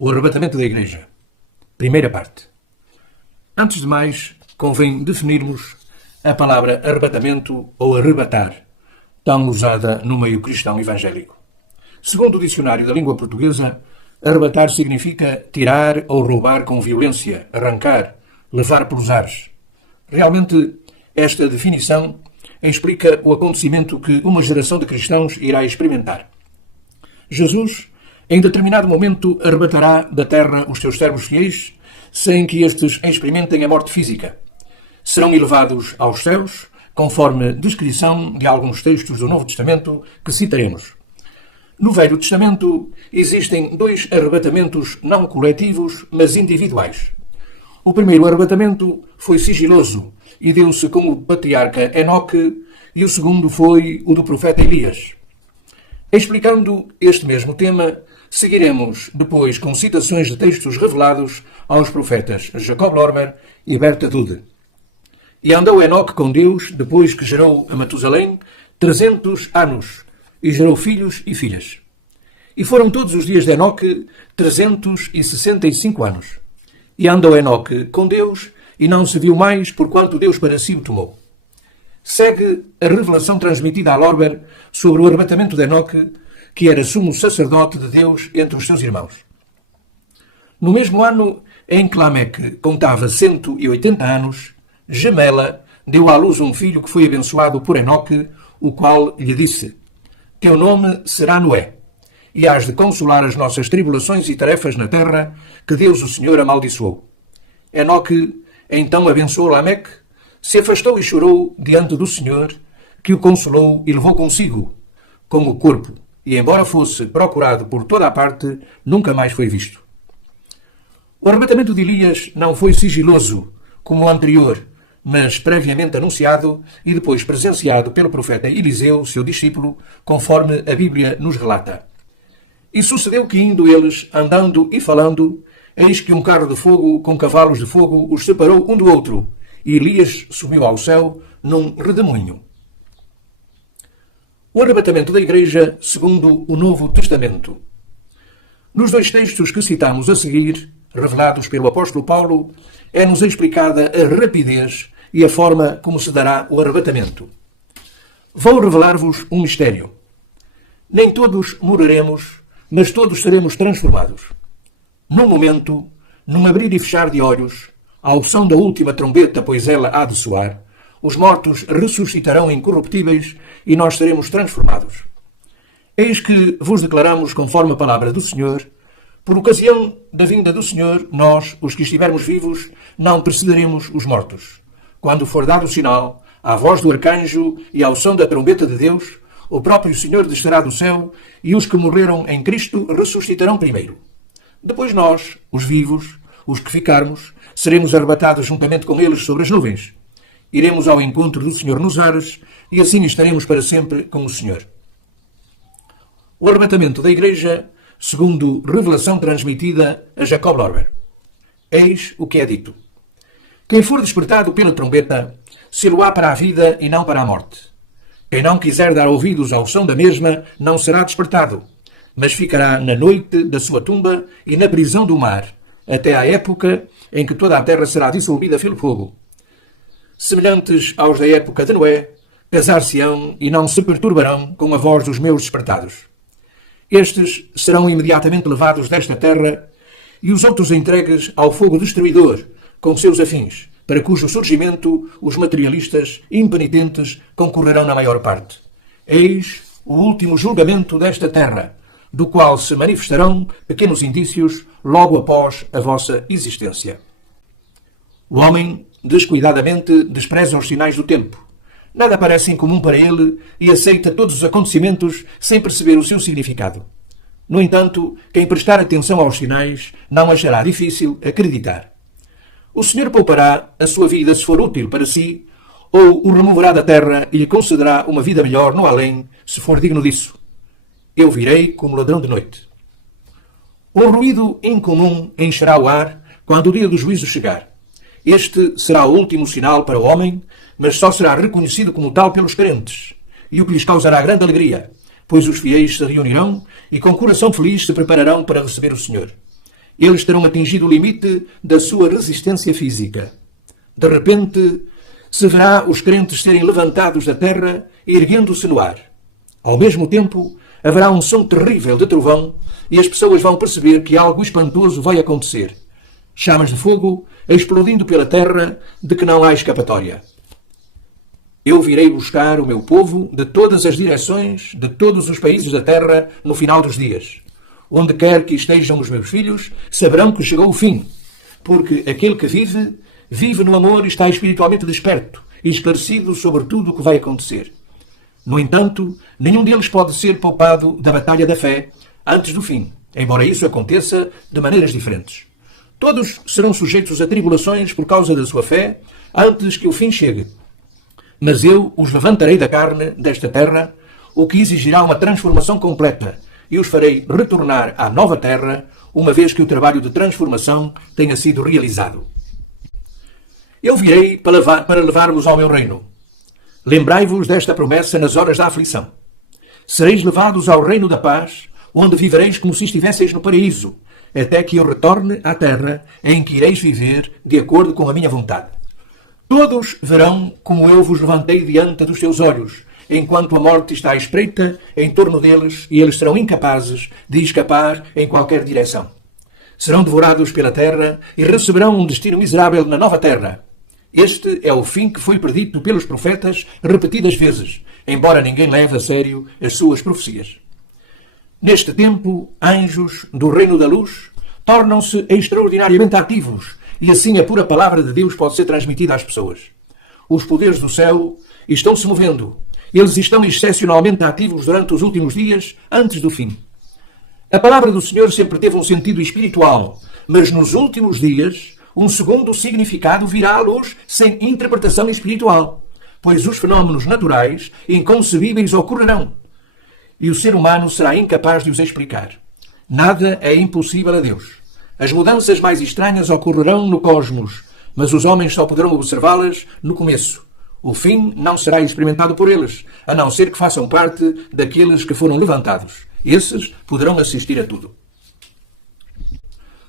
O arrebatamento da Igreja. Primeira parte. Antes de mais, convém definirmos a palavra arrebatamento ou arrebatar, tão usada no meio cristão evangélico. Segundo o dicionário da língua portuguesa, arrebatar significa tirar ou roubar com violência, arrancar, levar pelos ares. Realmente, esta definição explica o acontecimento que uma geração de cristãos irá experimentar. Jesus, em determinado momento, arrebatará da terra os seus servos fiéis, sem que estes experimentem a morte física. Serão elevados aos céus, conforme descrição de alguns textos do Novo Testamento que citaremos. No Velho Testamento existem dois arrebatamentos não coletivos, mas individuais. O primeiro arrebatamento foi sigiloso e deu-se com o patriarca Enoque, e o segundo foi o do profeta Elias. Explicando este mesmo tema, seguiremos depois com citações de textos revelados aos profetas Jacob Lormer e Berta Dude. E andou Enoque com Deus, depois que gerou a Matusalém, 300 anos, e gerou filhos e filhas. E foram todos os dias de Enoque 365 anos. E andou Enoque com Deus, e não se viu mais, porquanto Deus para si o tomou. Segue a revelação transmitida a Lorber sobre o arrebatamento de Enoque, que era sumo sacerdote de Deus entre os seus irmãos. No mesmo ano em que Lameque contava 180 anos, Gemela deu à luz um filho que foi abençoado por Enoque, o qual lhe disse: Teu nome será Noé, e hás de consolar as nossas tribulações e tarefas na terra, que Deus o Senhor amaldiçoou. Enoque então abençoou Lameque, se afastou e chorou diante do Senhor, que o consolou e levou consigo, com o corpo, e embora fosse procurado por toda a parte, nunca mais foi visto. O arrebatamento de Elias não foi sigiloso, como o anterior, mas previamente anunciado e depois presenciado pelo profeta Eliseu, seu discípulo, conforme a Bíblia nos relata. E sucedeu que, indo eles, andando e falando, eis que um carro de fogo com cavalos de fogo os separou um do outro, e Elias subiu ao céu num redemoinho. O arrebatamento da Igreja segundo o Novo Testamento. Nos dois textos que citamos a seguir, revelados pelo apóstolo Paulo, é-nos explicada a rapidez e a forma como se dará o arrebatamento. Vou revelar-vos um mistério. Nem todos morreremos, mas todos seremos transformados. Num momento, num abrir e fechar de olhos, ao som da última trombeta, pois ela há de soar, os mortos ressuscitarão incorruptíveis e nós seremos transformados. Eis que vos declaramos, conforme a palavra do Senhor, por ocasião da vinda do Senhor, nós, os que estivermos vivos, não precederemos os mortos. Quando for dado o sinal, à voz do arcanjo e ao som da trombeta de Deus, o próprio Senhor descerá do céu e os que morreram em Cristo ressuscitarão primeiro. Depois nós, os vivos, os que ficarmos, seremos arrebatados juntamente com eles sobre as nuvens. Iremos ao encontro do Senhor nos ares e assim estaremos para sempre com o Senhor. O arrebatamento da Igreja, segundo revelação transmitida a Jacob Lorber. Eis o que é dito. Quem for despertado pela trombeta, se-lo-á para a vida e não para a morte. Quem não quiser dar ouvidos ao som da mesma, não será despertado, mas ficará na noite da sua tumba e na prisão do mar, até à época em que toda a terra será dissolvida pelo fogo. Semelhantes aos da época de Noé, casar-se-ão e não se perturbarão com a voz dos meus despertados. Estes serão imediatamente levados desta terra e os outros entregues ao fogo destruidor, com seus afins, para cujo surgimento os materialistas impenitentes concorrerão na maior parte. Eis o último julgamento desta terra, do qual se manifestarão pequenos indícios logo após a vossa existência. O homem, descuidadamente, despreza os sinais do tempo. Nada parece incomum para ele e aceita todos os acontecimentos sem perceber o seu significado. No entanto, quem prestar atenção aos sinais não achará difícil acreditar. O Senhor poupará a sua vida se for útil para si, ou o removerá da terra e lhe concederá uma vida melhor no além, se for digno disso. Eu virei como ladrão de noite. Um ruído incomum encherá o ar quando o dia do juízo chegar. Este será o último sinal para o homem, mas só será reconhecido como tal pelos crentes, e o que lhes causará grande alegria, pois os fiéis se reunirão e com coração feliz se prepararão para receber o Senhor. Eles terão atingido o limite da sua resistência física. De repente, se verá os crentes serem levantados da terra e erguendo-se no ar. Ao mesmo tempo, haverá um som terrível de trovão e as pessoas vão perceber que algo espantoso vai acontecer. Chamas de fogo explodindo pela terra de que não há escapatória. Eu virei buscar o meu povo de todas as direções, de todos os países da terra, no final dos dias. Onde quer que estejam os meus filhos, saberão que chegou o fim. Porque aquele que vive, vive no amor e está espiritualmente desperto e esclarecido sobre tudo o que vai acontecer. No entanto, nenhum deles pode ser poupado da batalha da fé antes do fim, embora isso aconteça de maneiras diferentes. Todos serão sujeitos a tribulações por causa da sua fé antes que o fim chegue. Mas eu os levantarei da carne desta terra, o que exigirá uma transformação completa, e os farei retornar à nova terra, uma vez que o trabalho de transformação tenha sido realizado. Eu virei para levar-vos ao meu reino. Lembrai-vos desta promessa nas horas da aflição. Sereis levados ao reino da paz, onde vivereis como se estivesseis no paraíso, até que eu retorne à terra em que ireis viver de acordo com a minha vontade. Todos verão como eu vos levantei diante dos seus olhos, enquanto a morte está à espreita em torno deles e eles serão incapazes de escapar em qualquer direção. Serão devorados pela terra e receberão um destino miserável na nova terra. Este é o fim que foi predito pelos profetas repetidas vezes, embora ninguém leve a sério as suas profecias. Neste tempo, anjos do reino da luz tornam-se extraordinariamente ativos e assim a pura palavra de Deus pode ser transmitida às pessoas. Os poderes do céu estão se movendo. Eles estão excepcionalmente ativos durante os últimos dias, antes do fim. A palavra do Senhor sempre teve um sentido espiritual, mas nos últimos dias, um segundo significado virá à luz sem interpretação espiritual, pois os fenómenos naturais inconcebíveis ocorrerão, e o ser humano será incapaz de os explicar. Nada é impossível a Deus. As mudanças mais estranhas ocorrerão no cosmos, mas os homens só poderão observá-las no começo. O fim não será experimentado por eles, a não ser que façam parte daqueles que foram levantados. Esses poderão assistir a tudo.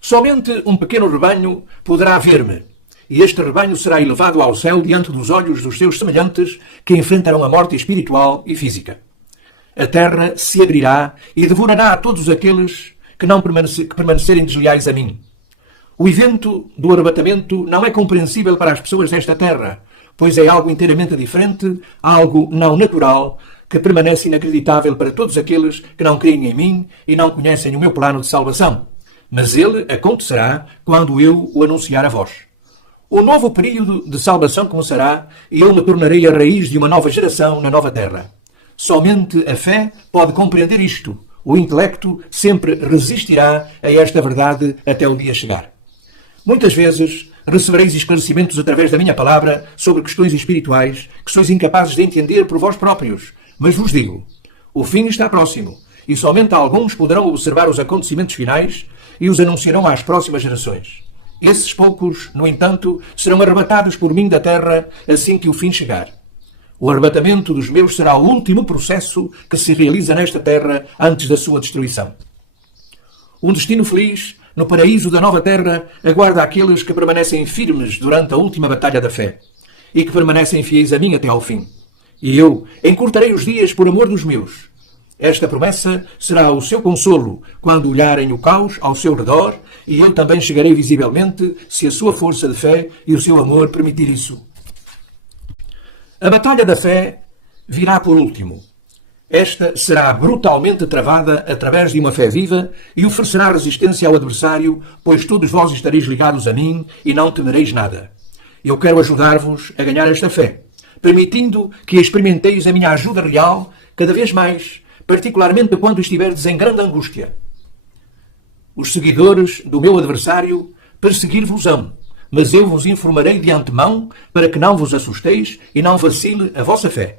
Somente um pequeno rebanho poderá ver-me, e este rebanho será elevado ao céu diante dos olhos dos seus semelhantes que enfrentarão a morte espiritual e física. A terra se abrirá e devorará a todos aqueles que permanecerem desleais a mim. O evento do arrebatamento não é compreensível para as pessoas desta terra, pois é algo inteiramente diferente, algo não natural, que permanece inacreditável para todos aqueles que não creem em mim e não conhecem o meu plano de salvação. Mas ele acontecerá quando eu o anunciar a vós. O novo período de salvação começará e eu me tornarei a raiz de uma nova geração na nova terra. Somente a fé pode compreender isto. O intelecto sempre resistirá a esta verdade até o dia chegar. Muitas vezes recebereis esclarecimentos através da minha palavra sobre questões espirituais que sois incapazes de entender por vós próprios. Mas vos digo, o fim está próximo e somente alguns poderão observar os acontecimentos finais e os anunciarão às próximas gerações. Esses poucos, no entanto, serão arrebatados por mim da terra assim que o fim chegar. O arrebatamento dos meus será o último processo que se realiza nesta terra antes da sua destruição. Um destino feliz no paraíso da nova terra aguarda aqueles que permanecem firmes durante a última batalha da fé e que permanecem fiéis a mim até ao fim. E eu encurtarei os dias por amor dos meus. Esta promessa será o seu consolo quando olharem o caos ao seu redor e eu também chegarei visivelmente se a sua força de fé e o seu amor permitir isso. A batalha da fé virá por último. Esta será brutalmente travada através de uma fé viva e oferecerá resistência ao adversário, pois todos vós estareis ligados a mim e não temereis nada. Eu quero ajudar-vos a ganhar esta fé, permitindo que experimenteis a minha ajuda real cada vez mais, particularmente quando estiverdes em grande angústia. Os seguidores do meu adversário perseguir-vos-ão, mas eu vos informarei de antemão para que não vos assusteis e não vacile a vossa fé.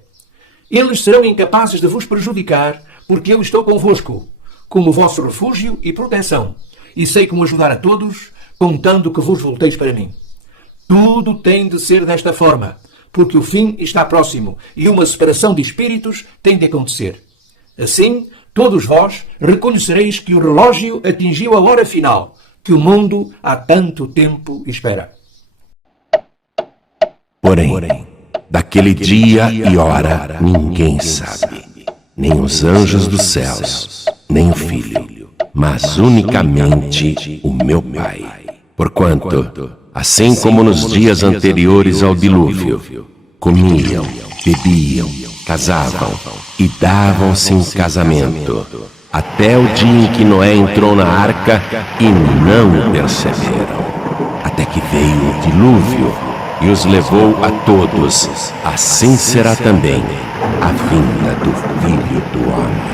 Eles serão incapazes de vos prejudicar, porque eu estou convosco, como vosso refúgio e proteção, e sei como ajudar a todos, contando que vos volteis para mim. Tudo tem de ser desta forma, porque o fim está próximo e uma separação de espíritos tem de acontecer. Assim, todos vós reconhecereis que o relógio atingiu a hora final. que o mundo há tanto tempo espera. Porém, daquele dia e hora ninguém sabe, nem os anjos dos céus, nem o Filho, mas unicamente o meu Pai. Porquanto, assim como nos dias anteriores ao dilúvio, comiam, bebiam, casavam e davam-se em casamento, até o dia em que Noé entrou na arca e não perceberam, até que veio o dilúvio e os levou a todos. Assim será também a vinda do Filho do Homem.